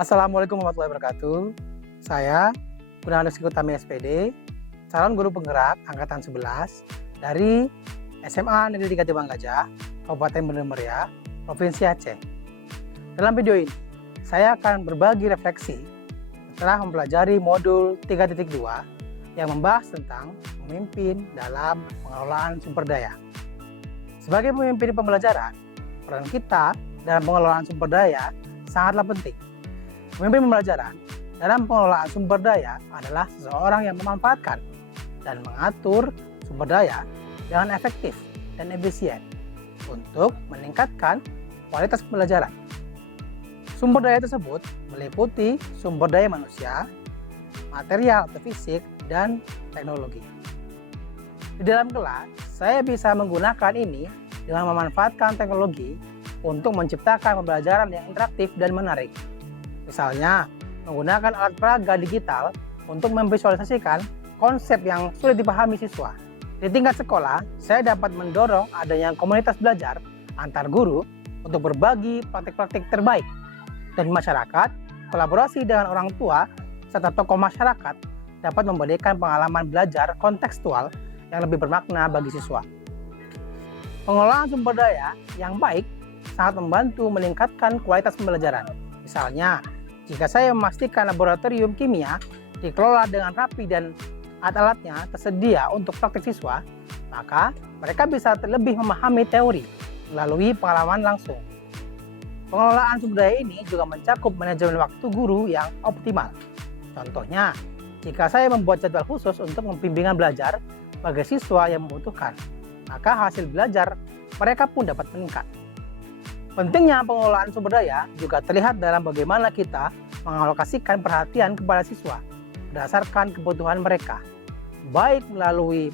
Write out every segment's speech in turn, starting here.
Assalamualaikum warahmatullahi wabarakatuh. Saya Gunawan Utami SPD, calon guru penggerak angkatan 11 dari SMA Negeri 3 Tembang Gajah, Kabupaten Bener Meriah, Provinsi Aceh. Dalam video ini, saya akan berbagi refleksi setelah mempelajari modul 3.2 yang membahas tentang memimpin dalam pengelolaan sumber daya. Sebagai pemimpin pembelajaran, peran kita dalam pengelolaan sumber daya sangatlah penting. Pemimpin pembelajaran dalam pengelolaan sumber daya adalah seseorang yang memanfaatkan dan mengatur sumber daya dengan efektif dan efisien untuk meningkatkan kualitas pembelajaran. Sumber daya tersebut meliputi sumber daya manusia, material atau fisik, dan teknologi. Di dalam kelas, saya bisa menggunakan ini dengan memanfaatkan teknologi untuk menciptakan pembelajaran yang interaktif dan menarik. Misalnya, menggunakan alat peraga digital untuk memvisualisasikan konsep yang sulit dipahami siswa. Di tingkat sekolah, saya dapat mendorong adanya komunitas belajar antar guru untuk berbagi praktik-praktik terbaik. Dan di masyarakat, kolaborasi dengan orang tua serta tokoh masyarakat dapat memberikan pengalaman belajar kontekstual yang lebih bermakna bagi siswa. Pengelolaan sumber daya yang baik sangat membantu meningkatkan kualitas pembelajaran. Misalnya, jika saya memastikan laboratorium kimia dikelola dengan rapi dan alat-alatnya tersedia untuk praktik siswa, maka mereka bisa lebih memahami teori melalui pengalaman langsung. Pengelolaan sumber daya ini juga mencakup manajemen waktu guru yang optimal. Contohnya, jika saya membuat jadwal khusus untuk pembimbingan belajar bagi siswa yang membutuhkan, maka hasil belajar mereka pun dapat meningkat. Pentingnya pengelolaan sumber daya juga terlihat dalam bagaimana kita mengalokasikan perhatian kepada siswa berdasarkan kebutuhan mereka, baik melalui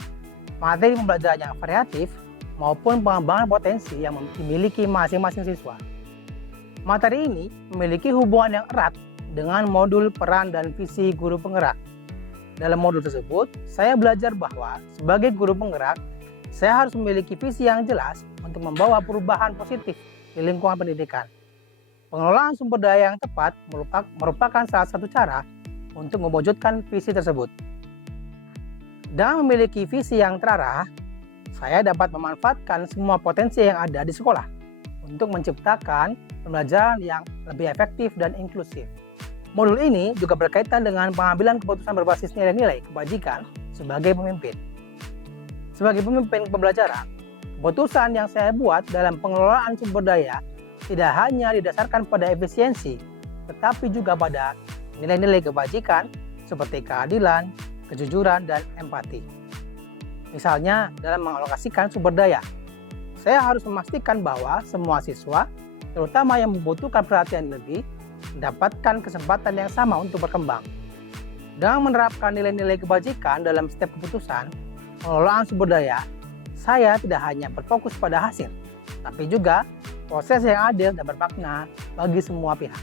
materi pembelajaran yang variatif maupun pengembangan potensi yang dimiliki masing-masing siswa. Materi ini memiliki hubungan yang erat dengan modul peran dan visi guru penggerak. Dalam modul tersebut, saya belajar bahwa sebagai guru penggerak, saya harus memiliki visi yang jelas untuk membawa perubahan positif di lingkungan pendidikan. Pengelolaan sumber daya yang tepat merupakan salah satu cara untuk mewujudkan visi tersebut. Dengan memiliki visi yang terarah, saya dapat memanfaatkan semua potensi yang ada di sekolah untuk menciptakan pembelajaran yang lebih efektif dan inklusif. Modul ini juga berkaitan dengan pengambilan keputusan berbasis nilai-nilai kebajikan sebagai pemimpin. Sebagai pemimpin pembelajaran, keputusan yang saya buat dalam pengelolaan sumber daya tidak hanya didasarkan pada efisiensi, tetapi juga pada nilai-nilai kebajikan seperti keadilan, kejujuran, dan empati. Misalnya, dalam mengalokasikan sumber daya, saya harus memastikan bahwa semua siswa, terutama yang membutuhkan perhatian lebih, mendapatkan kesempatan yang sama untuk berkembang. Dengan menerapkan nilai-nilai kebajikan dalam setiap keputusan pengelolaan sumber daya, saya tidak hanya berfokus pada hasil, tapi juga proses yang adil dan bermakna bagi semua pihak.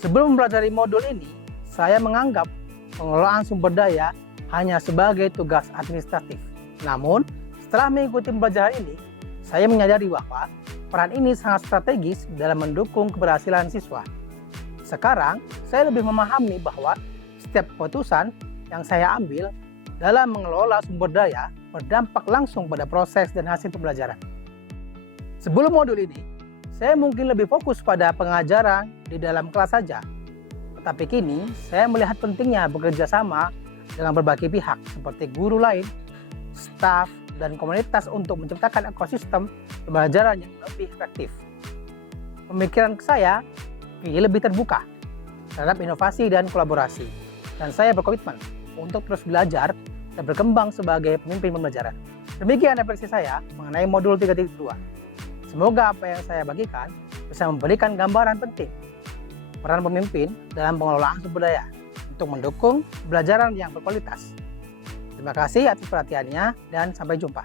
Sebelum mempelajari modul ini, saya menganggap pengelolaan sumber daya hanya sebagai tugas administratif. Namun, setelah mengikuti pembelajaran ini, saya menyadari bahwa peran ini sangat strategis dalam mendukung keberhasilan siswa. Sekarang, saya lebih memahami bahwa setiap keputusan yang saya ambil dalam mengelola sumber daya berdampak langsung pada proses dan hasil pembelajaran. Sebelum modul ini, saya mungkin lebih fokus pada pengajaran di dalam kelas saja. Tetapi kini, saya melihat pentingnya bekerja sama dengan berbagai pihak seperti guru lain, staf, dan komunitas untuk menciptakan ekosistem pembelajaran yang lebih efektif. Pemikiran saya lebih terbuka terhadap inovasi dan kolaborasi, dan saya berkomitmen untuk terus belajar dan berkembang sebagai pemimpin pembelajaran. Demikian refleksi saya mengenai modul 3.2. Semoga apa yang saya bagikan bisa memberikan gambaran penting peran pemimpin dalam pengelolaan sumber daya untuk mendukung pembelajaran yang berkualitas. Terima kasih atas perhatiannya dan sampai jumpa.